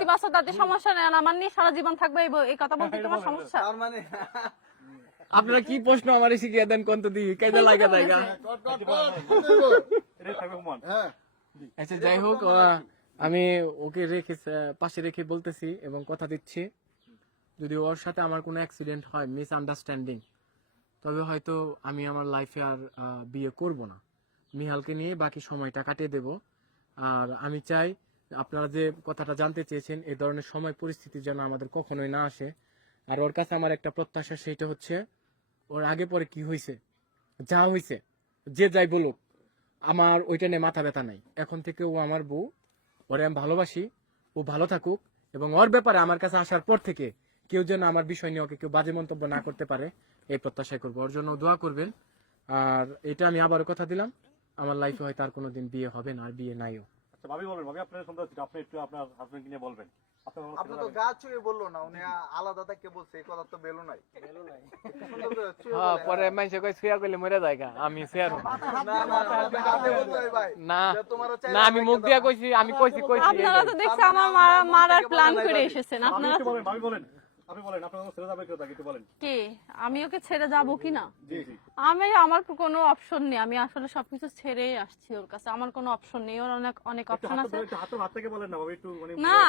বলতে পারছ তাতে সমস্যা নেই আমার নিয়ে সারা জীবন থাকবে এই কথা বলতে তোমার সমস্যা। মানে আপনারা কি প্রশ্ন আমার শিখিয়ে দেন কোন তো দি কেদে লাগা হুমান হ্যাঁ আচ্ছা যাই হোক আমি ওকে রেখে পাশে রেখে বলতেছি এবং কথা দিচ্ছি। যদি ওর সাথে আমার কোনো অ্যাক্সিডেন্ট হয় মিস আন্ডারস্ট্যান্ডিং তবে হয়তো আমি আমার লাইফে আর বিয়ে করব না। মিহালকে নিয়ে বাকি সময়টা কাটিয়ে দেব। আর আমি চাই আপনারা যে কথাটা জানতে চেয়েছেন এই ধরনের সময় পরিস্থিতি যেন আমাদের কখনোই না আসে। আর ওর কাছে আমার একটা প্রত্যাশা সেইটা হচ্ছে ওর আগে পরে কি হয়েছে যা হয়েছে যে যাই বলুক, আমার ওইটা নিয়ে মাথা ব্যথা নাই। এখন থেকে ও আমার বউ, ওরে আমি ভালোবাসি, ও ভালো থাকুক, এবং ওর ব্যাপারে আমার কাছে আসার পর থেকে কেউ যেন আমার বিষয় নিয়ে ওকে কেউ বাজে মন্তব্য না করতে পারে, এই প্রত্যাশাই করব। ওর জন্য দোয়া করবেন। আর এটা আমি আবারও কথা দিলাম, আমার লাইফে হয়তো আর কোনোদিন বিয়ে হবে না, আর বিয়ে নাইও। আচ্ছা ভাবি বলবেন ভাবি আপনার সন্দেহ আপনি একটু আপনার হাজবেন্ডকে নিয়ে বলবেন। আপনি তো যাবে? গা ছুঁয়ে বলল না উনি আলাদা থেকে বলছে এই কথা তো বেলু নাই। হ্যাঁ পরে মাইসে কই করলে মরে যায় গা। আমি শেয়ার না না আমি মুখ দিয়া কইছি আমি কইছি কইছি আপনারা তো দেখছি আমার মারার প্ল্যান করে এসেছেন আপনি আপনারা একটু বলেন ভাবি বলেন। আপনি বলেন আপনার কোনো ছেলে যাবে তাকে একটু বলেন। কে? আমি ওকে ছেড়ে যাব কিনা জি জি। আমি আমার কোনো অপশন নেই। আমি আসলে সবকিছু আসছি ওর কাছে। আমার কোনো অপশন নেই। ওর অনেক অনেক অপশন আছে। না মানে না।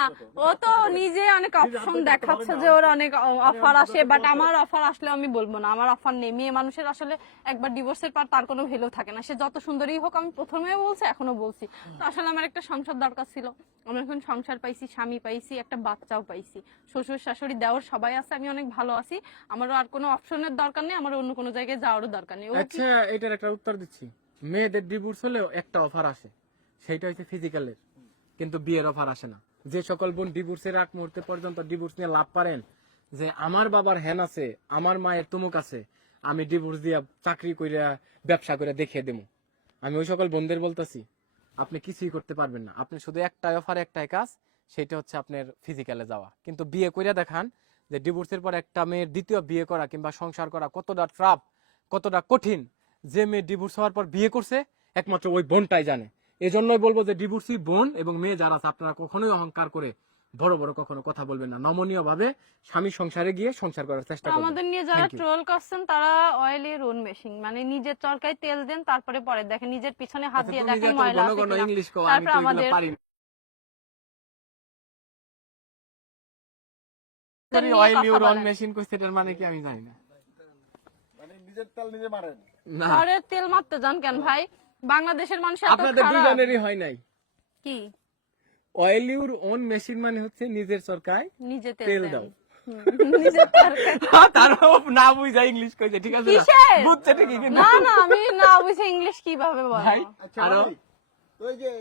ও তো নিজে অনেক অপশন দেখাচ্ছে যে ওর অনেক অফার আসে বাট আমার অফার আসলে আমি বলব না। আমার অফার নেই। মেয়ে মানুষের আসলে একবার ডিভোর্সের পর তার কোনো ভ্যালু থাকে না। সে যত সুন্দরই হোক আমি প্রথমেও বলছি এখনও বলছি। তো আসলে আমার একটা সংসার দরকার ছিল। আমি এখন সংসার পাইছি স্বামী পাইছি একটা বাচ্চাও পাইছি। শ্বশুর শাশুড়ি দেওয়ার সবাই আছে, আমি অনেক ভালো আছি। আমারও আর কোনো অপশনের দরকার নেই আমার অন্য কোনো জায়গায় যাওয়ারও দরকার নেই। আচ্ছা এটার একটা উত্তর দিচ্ছি। মেয়েদের ডিভোর্স হলেও একটা অফার আসে। সেটা হচ্ছে ফিজিক্যালের কিন্তু বিয়ের অফার আসে না। যে সকল বোন ডিভোর্সের আগ মুহূর্তে পর্যন্ত ডিভোর্স নিয়ে লাভ পারেন, যে আমার বাবার হ্যান আছে, আমার মায়ের তুমুক আছে, আমি ডিভোর্স দিয়া চাকরি কইরা, ব্যবসা করে দেখিয়ে দেবো। আমি ওই সকল বোনদের বলতেছি, আপনি কিছুই করতে পারবেন না। আপনি শুধু একটাই অফার একটাই কাজ, সেটা হচ্ছে আপনার ফিজিক্যালে যাওয়া। কিন্তু বিয়ে কইরা দেখান যে ডিভোর্সের পর একটা মেয়ের দ্বিতীয় বিয়ে করা কিংবা সংসার করা কতটা ট্রাপ কতটা কঠিন যে মেয়ে ডিভোর্স হওয়ার পর বিয়ে করছে একমাত্র ওই বোনটাই জানে। এজন্যই বলব যে ডিভোর্সি বোন এবং মেয়ে যারা আছে আপনারা কখনোই অহংকার করে বড় বড় কখনো কথা বলবেন না। নমনীয় ভাবে স্বামী সংসারে গিয়ে সংসার করার চেষ্টা করবেন। আমাদের নিয়ে যারা ট্রোল করছেন তারা অয়েলের রোন মেশিন মানে নিজের চরকায় তেল দেন তারপরে পরে দেখেন নিজের পিছনে হাত আচ্ছা, দিয়ে দেখেন ময়লা আছে ইংলিশ কও আমি তারপর আমাদের- অয়েল। মেশিন কইছে এটার মানে কি আমি জানি না। মানে নিজের তেল নিজে মারেন। না। ঘরের তেল মারতে যান কেন ভাই? বাংলাদেশের মানুষ এত আপনাদের দুজনেরই হয় নাই। কি? অয়েল ইউর ওন মেশিন মানে হচ্ছে নিজের সরকার নিজে তেল তেল দাও। হুম, নিজের তরকারি। তারও না বুঝা ইংলিশ কইছে ঠিক আছে না? কিসের? বুঝছে ঠিকই না না আমি না বুঝে ইংলিশ কীভাবে আচ্ছা আরও? যে